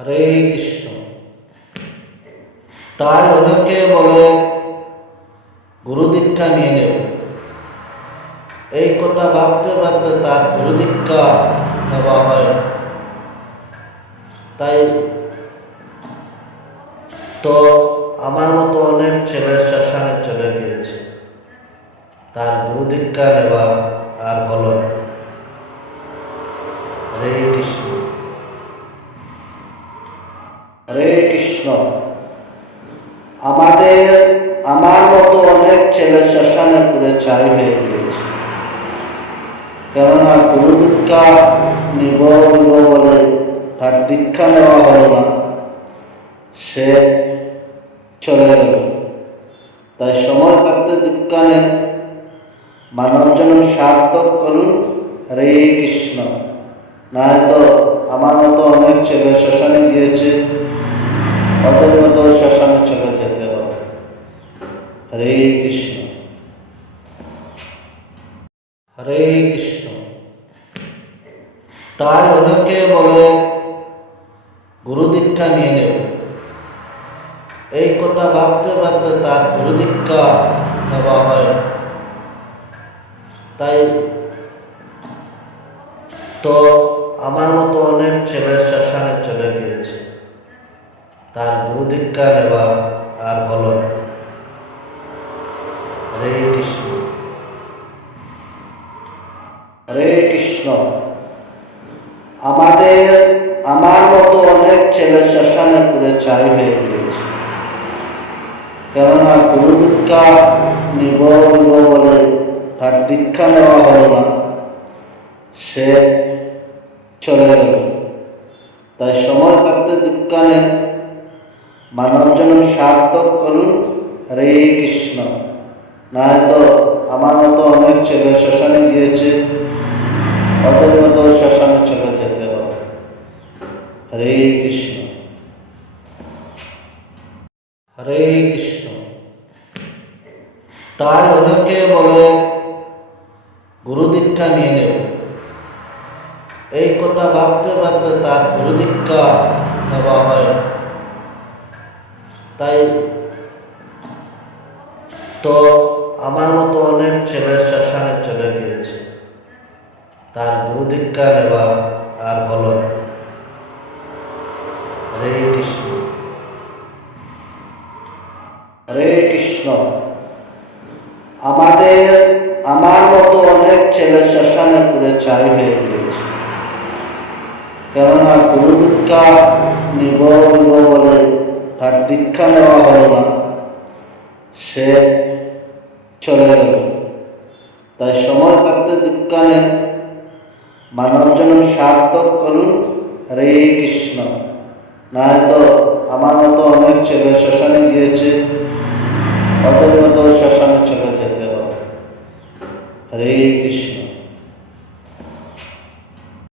হরে কৃষ্ণ। তাই অনেকে বলে গুরু দীক্ষা নিয়ে নেব। এই কথা ভাবতে ভাবতে তার গুরু দীক্ষা নেওয়া হয়। তাই তো আমার মতো অনেক ছেলে শ্মশানে চলে গিয়েছে, তার গুরু দীক্ষা নেওয়া আর হলো না। হরে কৃষ্ণ। হরে কৃষ্ণ। আমার মতো অনেক ছেলে শ্মশানে পুড়ে ছাই হয়ে গিয়েছে, কেননা গুরু দীক্ষা নিব বলে তার দীক্ষা নেওয়া হলো না, সে চলে গেল। তাই সময় থাকতে দীক্ষা নেন, মানব জন্ম সার্থক করুন। হরে কৃষ্ণ। না হয়তো আমার মতো অনেক ছেলে শ্মশানে গিয়েছে, ওদের মতো শ্মশানে চলে যেতে হবে। হরে কৃষ্ণ। হরে কৃষ্ণ। তাই অনেকে বলে গুরু দীক্ষা নিয়ে নেব। এই কথা ভাবতে ভাবতে তার গুরু দীক্ষা নেওয়া হয়। তাই তো আমার মতো অনেক ছেলে শ্মশানে চলে গিয়েছে, তার গুরু দীক্ষা নেওয়া আর হলো না। হরে কৃষ্ণ। হরে কৃষ্ণ। আমার মতো অনেক ছেলে শ্মশানে পুড়ে ছাই হয়ে গিয়েছে, কেননা গুরু দীক্ষা নিব বলে তার দীক্ষা নেওয়া হলো না, সে চলে গেল। তাই সময় থাকতে দীক্ষা নেন, মানব জন্ম সার্থক করুন। হরে কৃষ্ণ। না হয়তো আমার মতো অনেক ছেলে শ্মশানে গিয়েছে, ওদের মতো শ্মশানে চলে যেতে হবে। হরে কৃষ্ণ। হরে কৃষ্ণ। তাই অনেকে বলে গুরু দীক্ষা নিয়ে নেব। এই কথা ভাবতে ভাবতে তার গুরু দীক্ষা নেওয়া হয়। তাই তো আমার মতো অনেক ছেলে শ্মশানে চলে গিয়েছে, তার গুরু দীক্ষা নেওয়া আর হলো না। হরে কৃষ্ণ। হরে কৃষ্ণ। আমার মতো অনেক ছেলে শ্মশানে পুড়ে ছাই হয়ে গিয়েছে, কেননা গুরু দীক্ষা নিব বলে তার দীক্ষা নেওয়া হলো না, সে চলে গেল। তাই সময় থাকতে দীক্ষা নেন, মানব জন্ম সার্থক করুন। হরে কৃষ্ণ। না হয়তো আমার মতো অনেক ছেলে শ্মশানে গিয়েছে, ওদের মতো শ্মশানে চলে যেতে হবে। হরে কৃষ্ণ।